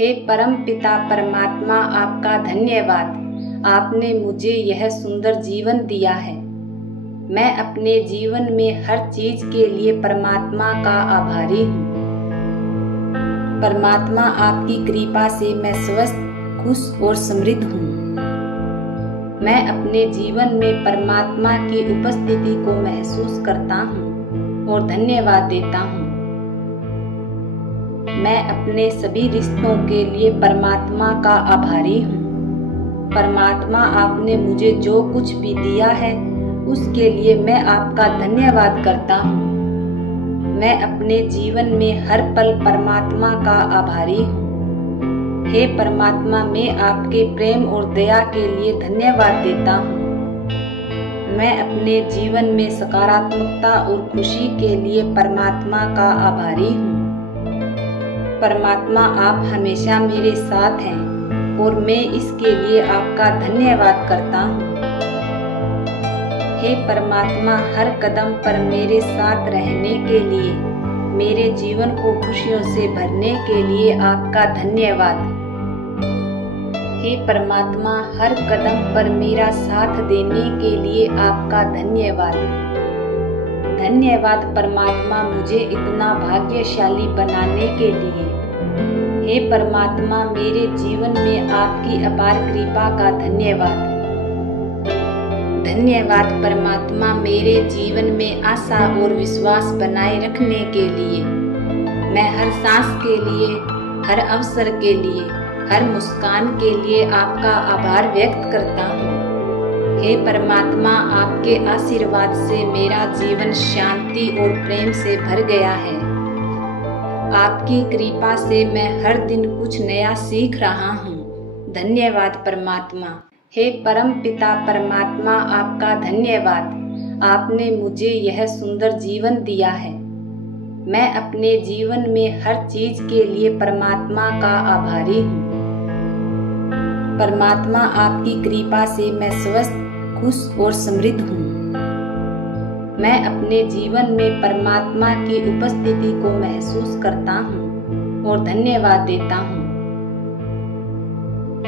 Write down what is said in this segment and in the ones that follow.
हे परम पिता परमात्मा, आपका धन्यवाद। आपने मुझे यह सुंदर जीवन दिया है। मैं अपने जीवन में हर चीज के लिए परमात्मा का आभारी हूँ। परमात्मा, आपकी कृपा से मैं स्वस्थ, खुश और समृद्ध हूँ। मैं अपने जीवन में परमात्मा की उपस्थिति को महसूस करता हूँ और धन्यवाद देता हूँ। मैं अपने सभी रिश्तों के लिए परमात्मा का आभारी हूँ। परमात्मा, आपने मुझे जो कुछ भी दिया है उसके लिए मैं आपका धन्यवाद करता हूँ। मैं अपने जीवन में हर पल परमात्मा का आभारी हूँ। हे परमात्मा, मैं आपके प्रेम और दया के लिए धन्यवाद देता हूँ। मैं अपने जीवन में सकारात्मकता और खुशी के लिए परमात्मा का आभारी हूँ। परमात्मा, आप हमेशा मेरे साथ हैं और मैं इसके लिए आपका धन्यवाद करता हूँ। हे परमात्मा, हर कदम पर मेरे साथ रहने के लिए, मेरे जीवन को खुशियों से भरने के लिए आपका धन्यवाद। हे परमात्मा, हर कदम पर मेरा साथ देने के लिए आपका धन्यवाद। धन्यवाद परमात्मा, मुझे इतना भाग्यशाली बनाने के लिए। हे परमात्मा, मेरे जीवन में आपकी अपार कृपा का धन्यवाद। धन्यवाद परमात्मा, मेरे जीवन में आशा और विश्वास बनाए रखने के लिए। मैं हर सांस के लिए, हर अवसर के लिए, हर मुस्कान के लिए आपका आभार व्यक्त करता हूँ। हे परमात्मा, आपके आशीर्वाद से मेरा जीवन शांति और प्रेम से भर गया है। आपकी कृपा से मैं हर दिन कुछ नया सीख रहा हूँ। धन्यवाद परमात्मा। हे परम पिता परमात्मा, आपका धन्यवाद। आपने मुझे यह सुंदर जीवन दिया है। मैं अपने जीवन में हर चीज के लिए परमात्मा का आभारी हूँ। परमात्मा, आपकी कृपा से मैं स्वस्थ, खुश और समृद्ध हूँ। मैं अपने जीवन में परमात्मा की उपस्थिति को महसूस करता हूँ और धन्यवाद देता हूँ।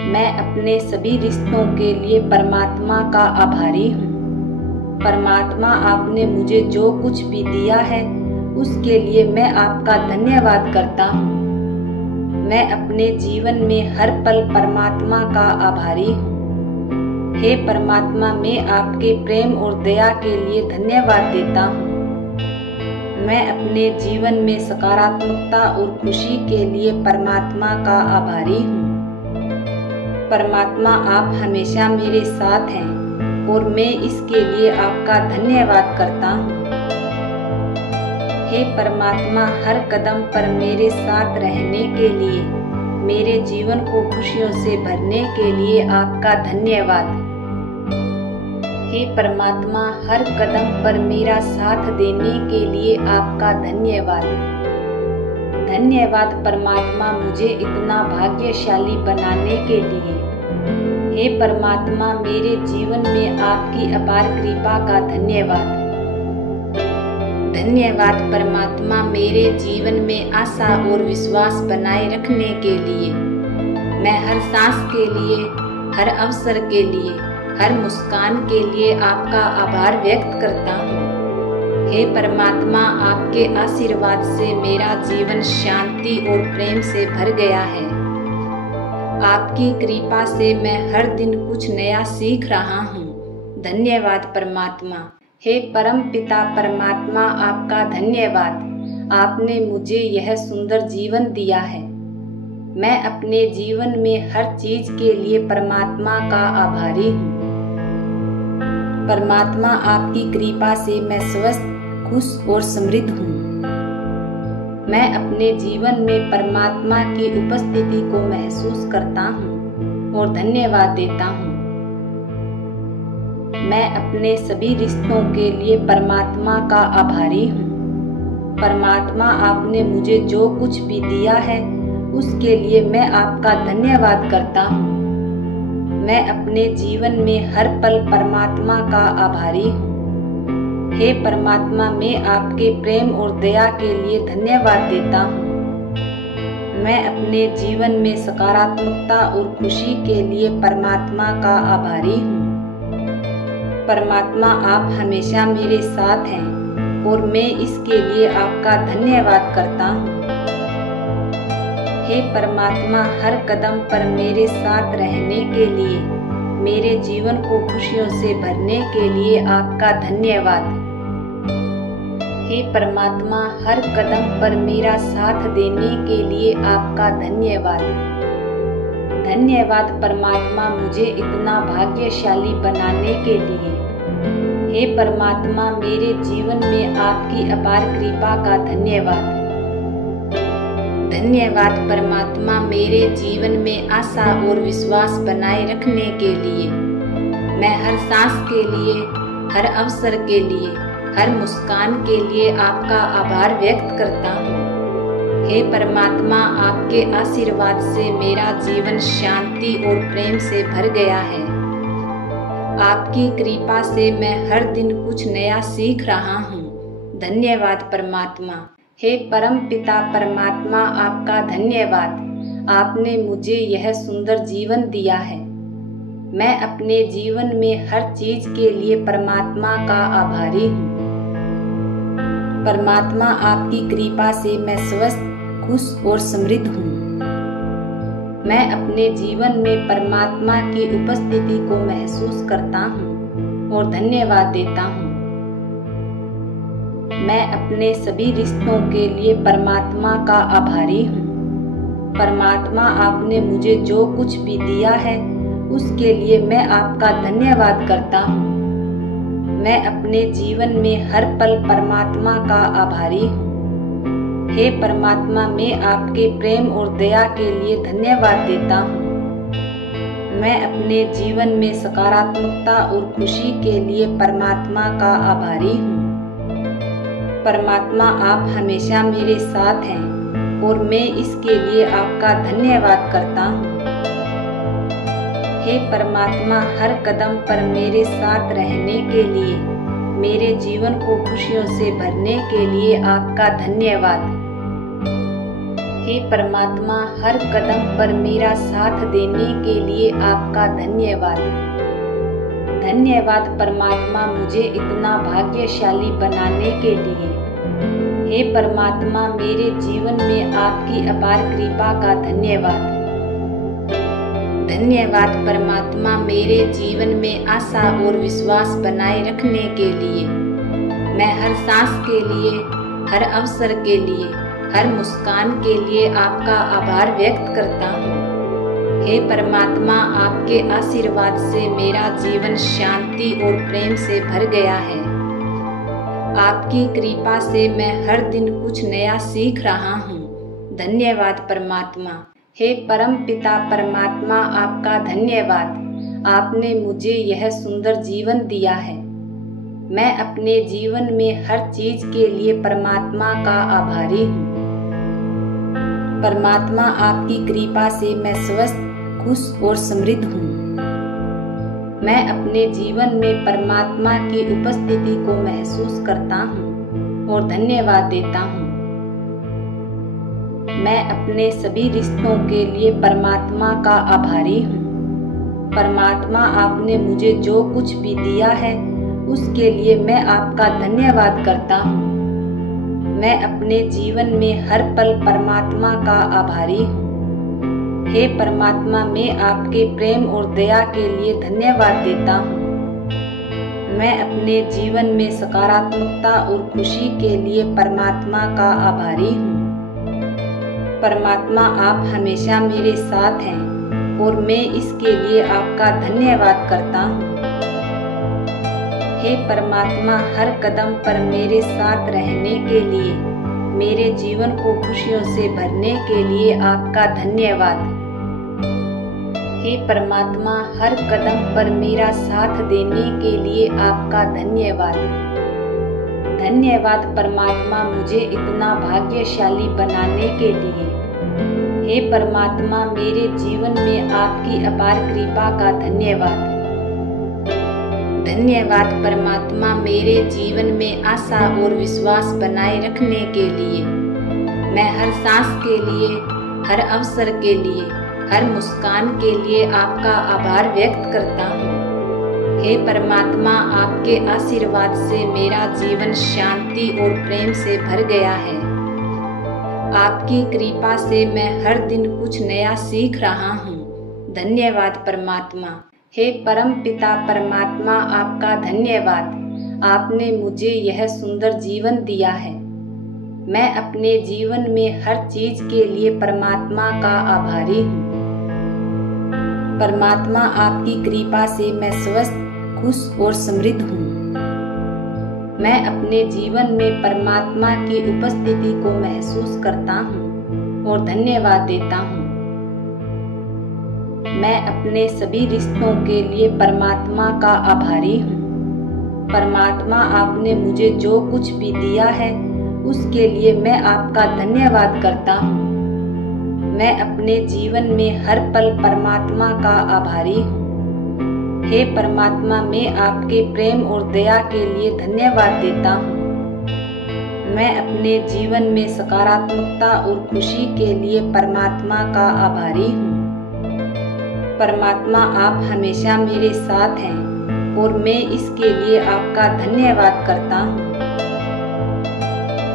मैं अपने सभी रिश्तों के लिए परमात्मा का आभारी हूँ। परमात्मा, आपने मुझे जो कुछ भी दिया है उसके लिए मैं आपका धन्यवाद करता हूँ। मैं अपने जीवन में हर पल परमात्मा का आभारी हूँ। हे परमात्मा, मैं आपके प्रेम और दया के लिए धन्यवाद देता हूँ। मैं अपने जीवन में सकारात्मकता और खुशी के लिए परमात्मा का आभारी हूँ। परमात्मा, आप हमेशा मेरे साथ हैं और मैं इसके लिए आपका धन्यवाद करता हूँ। हे परमात्मा, हर कदम पर मेरे साथ रहने के लिए, मेरे जीवन को खुशियों से भरने के लिए आपका धन्यवाद। हे परमात्मा, हर कदम पर मेरा साथ देने के लिए आपका धन्यवाद। धन्यवाद परमात्मा, मुझे इतना भाग्यशाली बनाने के लिए। हे परमात्मा, मेरे जीवन में आपकी अपार कृपा का धन्यवाद। धन्यवाद परमात्मा, मेरे जीवन में आशा और विश्वास बनाए रखने के लिए। मैं हर सांस के लिए, हर अवसर के लिए, हर मुस्कान के लिए आपका आभार व्यक्त करता हूँ। हे परमात्मा, आपके आशीर्वाद से मेरा जीवन शांति और प्रेम से भर गया है। आपकी कृपा से मैं हर दिन कुछ नया सीख रहा हूँ। धन्यवाद परमात्मा। हे परम पिता परमात्मा, आपका धन्यवाद। आपने मुझे यह सुंदर जीवन दिया है। मैं अपने जीवन में हर चीज के लिए परमात्मा का आभारी हूँ। परमात्मा, आपकी कृपा से मैं स्वस्थ, खुश और समृद्ध हूँ। मैं अपने जीवन में परमात्मा की उपस्थिति को महसूस करता हूँ और धन्यवाद देता हूँ। मैं अपने सभी रिश्तों के लिए परमात्मा का आभारी हूँ। परमात्मा, आपने मुझे जो कुछ भी दिया है उसके लिए मैं आपका धन्यवाद करता हूँ। मैं अपने जीवन में हर पल परमात्मा का आभारी हूँ। हे परमात्मा, मैं आपके प्रेम और दया के लिए धन्यवाद देता हूँ। मैं अपने जीवन में सकारात्मकता और खुशी के लिए परमात्मा का आभारी हूँ। परमात्मा, आप हमेशा मेरे साथ हैं और मैं इसके लिए आपका धन्यवाद करता हूँ। हे परमात्मा, हर कदम पर मेरे साथ रहने के लिए, मेरे जीवन को खुशियों से भरने के लिए आपका धन्यवाद। हे परमात्मा, हर कदम पर मेरा साथ देने के लिए आपका धन्यवाद। धन्यवाद परमात्मा, मुझे इतना भाग्यशाली बनाने के लिए। हे परमात्मा, मेरे जीवन में आपकी अपार कृपा का धन्यवाद। धन्यवाद परमात्मा, मेरे जीवन में आशा और विश्वास बनाए रखने के लिए। मैं हर सांस के लिए, हर अवसर के लिए, हर मुस्कान के लिए आपका आभार व्यक्त करता हूँ। हे परमात्मा, आपके आशीर्वाद से मेरा जीवन शांति और प्रेम से भर गया है। आपकी कृपा से मैं हर दिन कुछ नया सीख रहा हूँ। धन्यवाद परमात्मा। हे परम पिता परमात्मा, आपका धन्यवाद। आपने मुझे यह सुंदर जीवन दिया है। मैं अपने जीवन में हर चीज के लिए परमात्मा का आभारी हूँ। परमात्मा, आपकी कृपा से मैं स्वस्थ, खुश और समृद्ध हूँ। मैं अपने जीवन में परमात्मा की उपस्थिति को महसूस करता हूँ और धन्यवाद देता हूँ। मैं अपने सभी रिश्तों के लिए परमात्मा का आभारी हूँ। परमात्मा, आपने मुझे जो कुछ भी दिया है उसके लिए मैं आपका धन्यवाद करता हूँ। मैं अपने जीवन में हर पल परमात्मा का आभारी हूँ। हे परमात्मा, मैं आपके प्रेम और दया के लिए धन्यवाद देता हूँ। मैं अपने जीवन में सकारात्मकता और खुशी के लिए परमात्मा का आभारी हूँ। परमात्मा, आप हमेशा मेरे साथ हैं और मैं इसके लिए आपका धन्यवाद करता हूँ। हे परमात्मा, हर कदम पर मेरे साथ रहने के लिए, मेरे जीवन को खुशियों से भरने के लिए आपका धन्यवाद। हे परमात्मा, हर कदम पर मेरा साथ देने के लिए आपका धन्यवाद। धन्यवाद परमात्मा, मुझे इतना भाग्यशाली बनाने के लिए। हे परमात्मा, मेरे जीवन में आपकी अपार कृपा का धन्यवाद। धन्यवाद परमात्मा, मेरे जीवन में आशा और विश्वास बनाए रखने के लिए। मैं हर सांस के लिए, हर अवसर के लिए, हर मुस्कान के लिए आपका आभार व्यक्त करता हूँ। हे परमात्मा, आपके आशीर्वाद से मेरा जीवन शांति और प्रेम से भर गया है। आपकी कृपा से मैं हर दिन कुछ नया सीख रहा हूँ। धन्यवाद परमात्मा। हे परम पिता परमात्मा, आपका धन्यवाद। आपने मुझे यह सुंदर जीवन दिया है। मैं अपने जीवन में हर चीज के लिए परमात्मा का आभारी हूँ। परमात्मा, आपकी कृपा से मैं स्वस्थ, खुश और समृद्ध हूँ। मैं अपने जीवन में परमात्मा की उपस्थिति को महसूस करता हूँ और धन्यवाद देता हूँ। मैं अपने सभी रिश्तों के लिए परमात्मा का आभारी हूँ। परमात्मा, आपने मुझे जो कुछ भी दिया है उसके लिए मैं आपका धन्यवाद करता हूँ। मैं अपने जीवन में हर पल परमात्मा का आभारी हूँ। हे परमात्मा, मैं आपके प्रेम और दया के लिए धन्यवाद देता हूँ। मैं अपने जीवन में सकारात्मकता और खुशी के लिए परमात्मा का आभारी हूँ। परमात्मा, आप हमेशा मेरे साथ हैं और मैं इसके लिए आपका धन्यवाद करता हूँ। हे परमात्मा, हर कदम पर मेरे साथ रहने के लिए, मेरे जीवन को खुशियों से भरने के लिए आपका धन्यवाद। हे परमात्मा, हर कदम पर मेरा साथ देने के लिए आपका धन्यवाद। धन्यवाद परमात्मा, मुझे इतना भाग्यशाली बनाने के लिए। हे परमात्मा, मेरे जीवन में आपकी अपार कृपा का धन्यवाद। धन्यवाद परमात्मा, मेरे जीवन में आशा और विश्वास बनाए रखने के लिए। मैं हर सांस के लिए, हर अवसर के लिए, हर मुस्कान के लिए आपका आभार व्यक्त करता हूँ। हे परमात्मा, आपके आशीर्वाद से मेरा जीवन शांति और प्रेम से भर गया है। आपकी कृपा से मैं हर दिन कुछ नया सीख रहा हूँ। धन्यवाद परमात्मा। हे परम पिता परमात्मा, आपका धन्यवाद। आपने मुझे यह सुंदर जीवन दिया है। मैं अपने जीवन में हर चीज के लिए परमात्मा का आभारी हूँ। परमात्मा, आपकी कृपा से मैं स्वस्थ, खुश और समृद्ध हूँ। मैं अपने जीवन में परमात्मा की उपस्थिति को महसूस करता हूँ और धन्यवाद देता हूँ। मैं अपने सभी रिश्तों के लिए परमात्मा का आभारी हूँ। परमात्मा, आपने मुझे जो कुछ भी दिया है उसके लिए मैं आपका धन्यवाद करता हूँ। मैं अपने जीवन में हर पल परमात्मा का आभारी हूँ। हे परमात्मा, मैं आपके प्रेम और दया के लिए धन्यवाद देता हूँ। मैं अपने जीवन में सकारात्मकता और खुशी के लिए परमात्मा का आभारी हूँ। परमात्मा, आप हमेशा मेरे साथ हैं और मैं इसके लिए आपका धन्यवाद करता हूँ।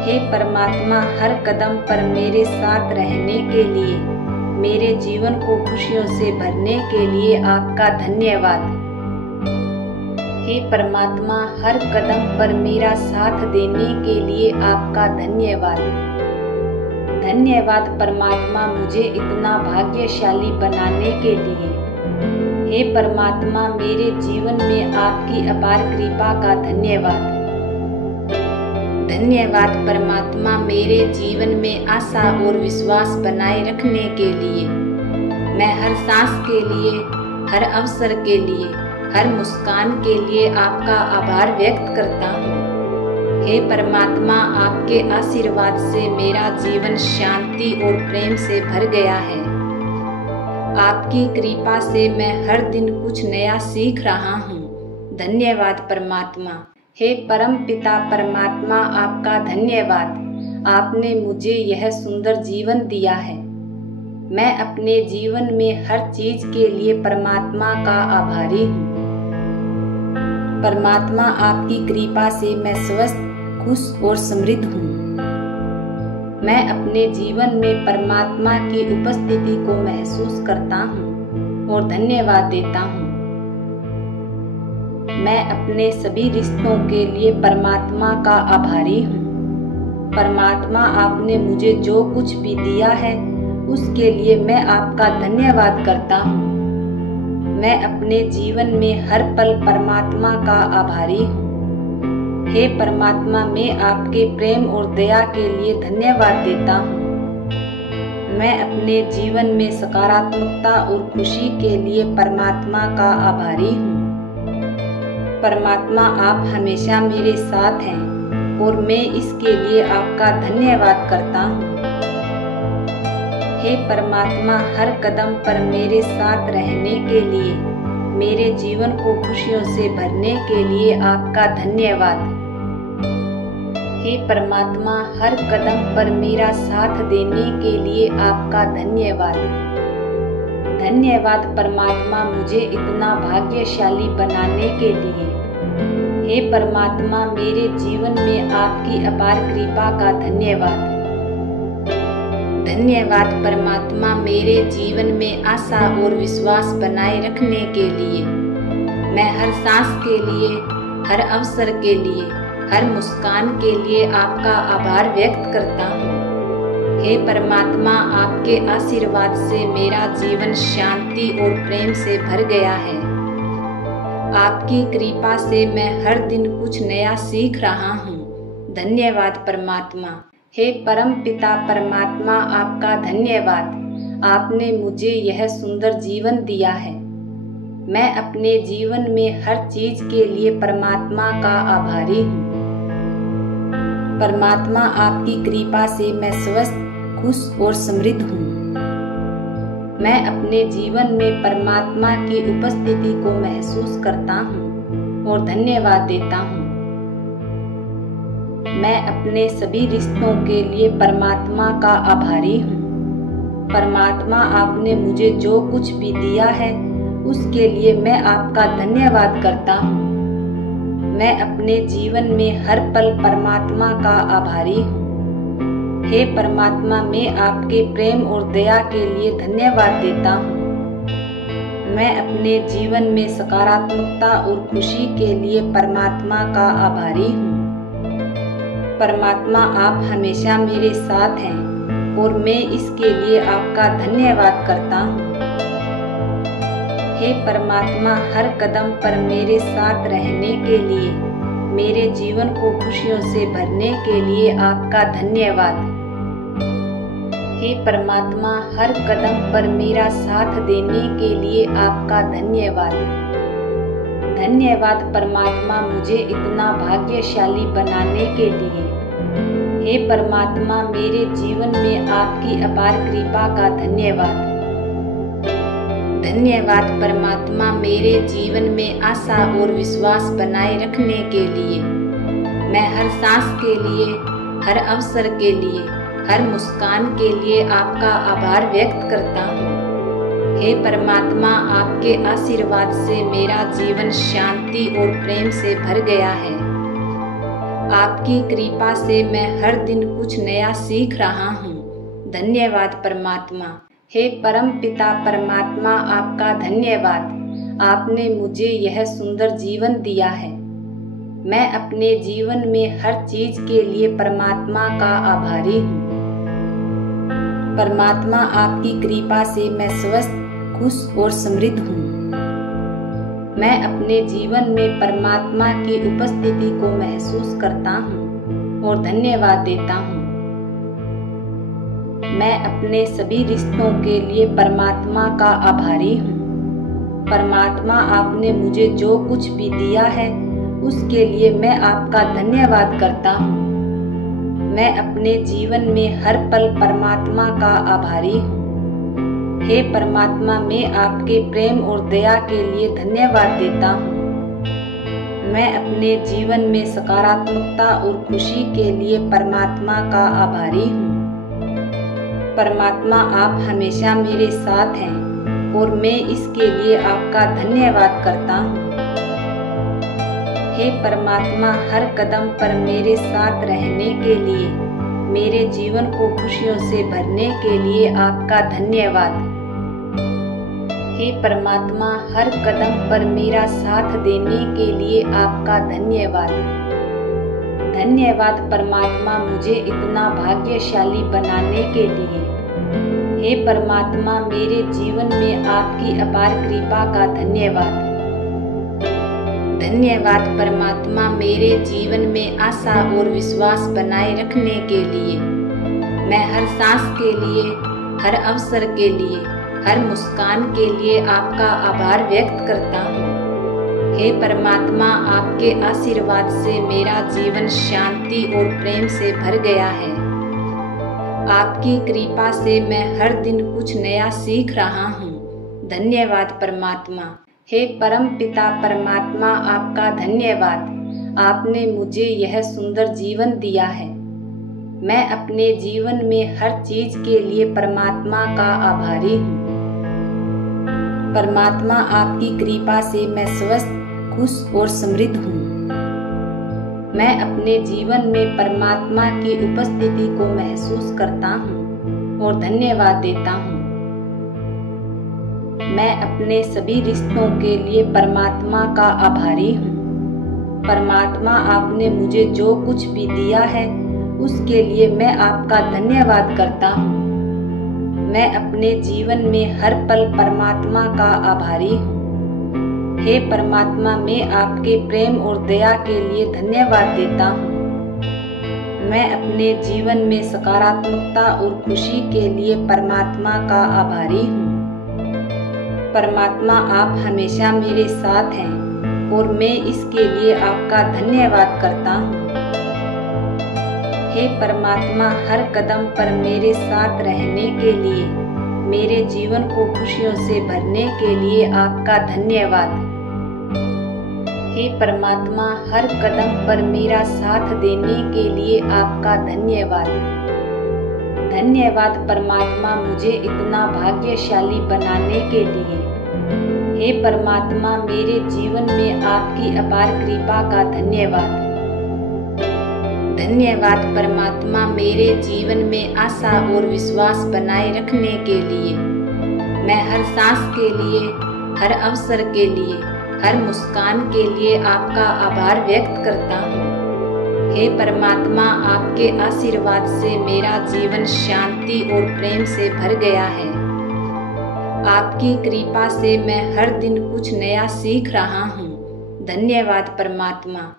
हे परमात्मा, हर कदम पर मेरे साथ रहने के लिए, मेरे जीवन को खुशियों से भरने के लिए आपका धन्यवाद। हे परमात्मा, हर कदम पर मेरा साथ देने के लिए आपका धन्यवाद। धन्यवाद परमात्मा, मुझे इतना भाग्यशाली बनाने के लिए। हे परमात्मा, मेरे जीवन में आपकी अपार कृपा का धन्यवाद। धन्यवाद परमात्मा, मेरे जीवन में आशा और विश्वास बनाए रखने के लिए। मैं हर सांस के लिए, हर अवसर के लिए, हर मुस्कान के लिए आपका आभार व्यक्त करता हूँ। हे परमात्मा, आपके आशीर्वाद से मेरा जीवन शांति और प्रेम से भर गया है। आपकी कृपा से मैं हर दिन कुछ नया सीख रहा हूँ। धन्यवाद परमात्मा। हे परम पिता परमात्मा, आपका धन्यवाद। आपने मुझे यह सुंदर जीवन दिया है। मैं अपने जीवन में हर चीज के लिए परमात्मा का आभारी हूँ। परमात्मा, आपकी कृपा से मैं स्वस्थ, खुश और समृद्ध हूँ। मैं अपने जीवन में परमात्मा की उपस्थिति को महसूस करता हूँ और धन्यवाद देता हूँ। मैं अपने सभी रिश्तों के लिए परमात्मा का आभारी हूँ। परमात्मा, आपने मुझे जो कुछ भी दिया है उसके लिए मैं आपका धन्यवाद करता हूँ। मैं अपने जीवन में हर पल परमात्मा का आभारी हूँ। हे परमात्मा, मैं आपके प्रेम और दया के लिए धन्यवाद देता हूँ। मैं अपने जीवन में सकारात्मकता और खुशी के लिए परमात्मा का आभारी हूँ। परमात्मा, आप हमेशा मेरे साथ हैं और मैं इसके लिए आपका धन्यवाद करता हूँ। हे परमात्मा, हर कदम पर मेरे साथ रहने के लिए, मेरे जीवन को खुशियों से भरने के लिए आपका धन्यवाद। हे परमात्मा, हर कदम पर मेरा साथ देने के लिए आपका धन्यवाद। धन्यवाद परमात्मा, मुझे इतना भाग्यशाली बनाने के लिए। हे परमात्मा, मेरे जीवन में आपकी अपार कृपा का धन्यवाद। धन्यवाद परमात्मा, मेरे जीवन में आशा और विश्वास बनाए रखने के लिए। मैं हर सांस के लिए, हर अवसर के लिए, हर मुस्कान के लिए आपका आभार व्यक्त करता हूँ। हे परमात्मा, आपके आशीर्वाद से मेरा जीवन शांति और प्रेम से भर गया है। आपकी कृपा से मैं हर दिन कुछ नया सीख रहा हूँ। धन्यवाद परमात्मा। हे परम पिता परमात्मा, आपका धन्यवाद। आपने मुझे यह सुंदर जीवन दिया है। मैं अपने जीवन में हर चीज के लिए परमात्मा का आभारी हूँ। परमात्मा, आपकी कृपा से मैं स्वस्थ, खुश और समृद्ध हूँ। मैं अपने जीवन में परमात्मा की उपस्थिति को महसूस करता हूँ और धन्यवाद देता हूँ। मैं अपने सभी रिश्तों के लिए परमात्मा का आभारी हूँ। परमात्मा, आपने मुझे जो कुछ भी दिया है उसके लिए मैं आपका धन्यवाद करता हूँ। मैं अपने जीवन में हर पल परमात्मा का आभारी हूँ। हे परमात्मा, मैं आपके प्रेम और दया के लिए धन्यवाद देता हूँ। मैं अपने जीवन में सकारात्मकता और खुशी के लिए परमात्मा का आभारी हूँ। परमात्मा, आप हमेशा मेरे साथ हैं और मैं इसके लिए आपका धन्यवाद करता हूँ। हे परमात्मा, हर कदम पर मेरे साथ रहने के लिए, मेरे जीवन को खुशियों से भरने के लिए आपका धन्यवाद। हे परमात्मा, हर कदम पर मेरा साथ देने के लिए आपका धन्यवाद। धन्यवाद परमात्मा, मुझे इतना भाग्यशाली बनाने के लिए। हे परमात्मा, मेरे जीवन में आपकी अपार कृपा का धन्यवाद। धन्यवाद परमात्मा, मेरे जीवन में आशा और विश्वास बनाए रखने के लिए। मैं हर सांस के लिए, हर अवसर के लिए, हर मुस्कान के लिए आपका आभार व्यक्त करता हूँ। हे परमात्मा, आपके आशीर्वाद से मेरा जीवन शांति और प्रेम से भर गया है। आपकी कृपा से मैं हर दिन कुछ नया सीख रहा हूँ। धन्यवाद परमात्मा। हे परम पिता परमात्मा, आपका धन्यवाद। आपने मुझे यह सुंदर जीवन दिया है। मैं अपने जीवन में हर चीज के लिए परमात्मा का आभारी हूँ। परमात्मा, आपकी कृपा से मैं स्वस्थ, खुश और समृद्ध हूँ। मैं अपने जीवन में परमात्मा की उपस्थिति को महसूस करता हूँ और धन्यवाद देता हूँ। मैं अपने सभी रिश्तों के लिए परमात्मा का आभारी हूँ। परमात्मा, आपने मुझे जो कुछ भी दिया है उसके लिए मैं आपका धन्यवाद करता हूँ। मैं अपने जीवन में हर पल परमात्मा का आभारी हूँ। हे परमात्मा, मैं आपके प्रेम और दया के लिए धन्यवाद देता हूँ। मैं अपने जीवन में सकारात्मकता और खुशी के लिए परमात्मा का आभारी हूँ। परमात्मा, आप हमेशा मेरे साथ हैं और मैं इसके लिए आपका धन्यवाद करता हूँ। हे परमात्मा, हर कदम पर मेरे साथ रहने के लिए, मेरे जीवन को खुशियों से भरने के लिए आपका धन्यवाद। हे परमात्मा, हर कदम पर मेरा साथ देने के लिए आपका धन्यवाद। धन्यवाद परमात्मा, मुझे इतना भाग्यशाली बनाने के लिए। हे परमात्मा, मेरे जीवन में आपकी अपार कृपा का धन्यवाद। धन्यवाद परमात्मा, मेरे जीवन में आशा और विश्वास बनाए रखने के लिए। मैं हर सांस के लिए, हर अवसर के लिए, हर मुस्कान के लिए आपका आभार व्यक्त करता हूँ। हे परमात्मा, आपके आशीर्वाद से मेरा जीवन शांति और प्रेम से भर गया है। आपकी कृपा से मैं हर दिन कुछ नया सीख रहा हूँ। धन्यवाद परमात्मा। हे परम पिता परमात्मा, आपका धन्यवाद। आपने मुझे यह सुंदर जीवन दिया है। मैं अपने जीवन में हर चीज के लिए परमात्मा का आभारी हूँ। परमात्मा, आपकी कृपा से मैं स्वस्थ, खुश और समृद्ध हूँ। मैं अपने जीवन में परमात्मा की उपस्थिति को महसूस करता हूँ और धन्यवाद देता हूँ। मैं अपने सभी रिश्तों के लिए परमात्मा का आभारी हूँ। परमात्मा, आपने मुझे जो कुछ भी दिया है उसके लिए मैं आपका धन्यवाद करता हूँ। मैं अपने जीवन में हर पल परमात्मा का आभारी हूँ। हे परमात्मा, मैं आपके प्रेम और दया के लिए धन्यवाद देता हूँ। मैं अपने जीवन में सकारात्मकता और खुशी के लिए परमात्मा का आभारी हूँ। परमात्मा, आप हमेशा मेरे साथ हैं और मैं इसके लिए आपका धन्यवाद करता हूँ। हे परमात्मा, हर कदम पर मेरे साथ रहने के लिए, मेरे जीवन को खुशियों से भरने के लिए आपका धन्यवाद। हे परमात्मा, हर कदम पर मेरा साथ देने के लिए आपका धन्यवाद। धन्यवाद परमात्मा मुझे इतना भाग्यशाली बनाने के लिए। हे परमात्मा, मेरे जीवन में आपकी अपार कृपा का धन्यवाद। धन्यवाद परमात्मा मेरे जीवन में आशा और विश्वास बनाए रखने के लिए। मैं हर सांस के लिए, हर अवसर के लिए, हर मुस्कान के लिए आपका आभार व्यक्त करता हूँ। हे परमात्मा, आपके आशीर्वाद से मेरा जीवन शांति और प्रेम से भर गया है। आपकी कृपा से मैं हर दिन कुछ नया सीख रहा हूँ। धन्यवाद परमात्मा।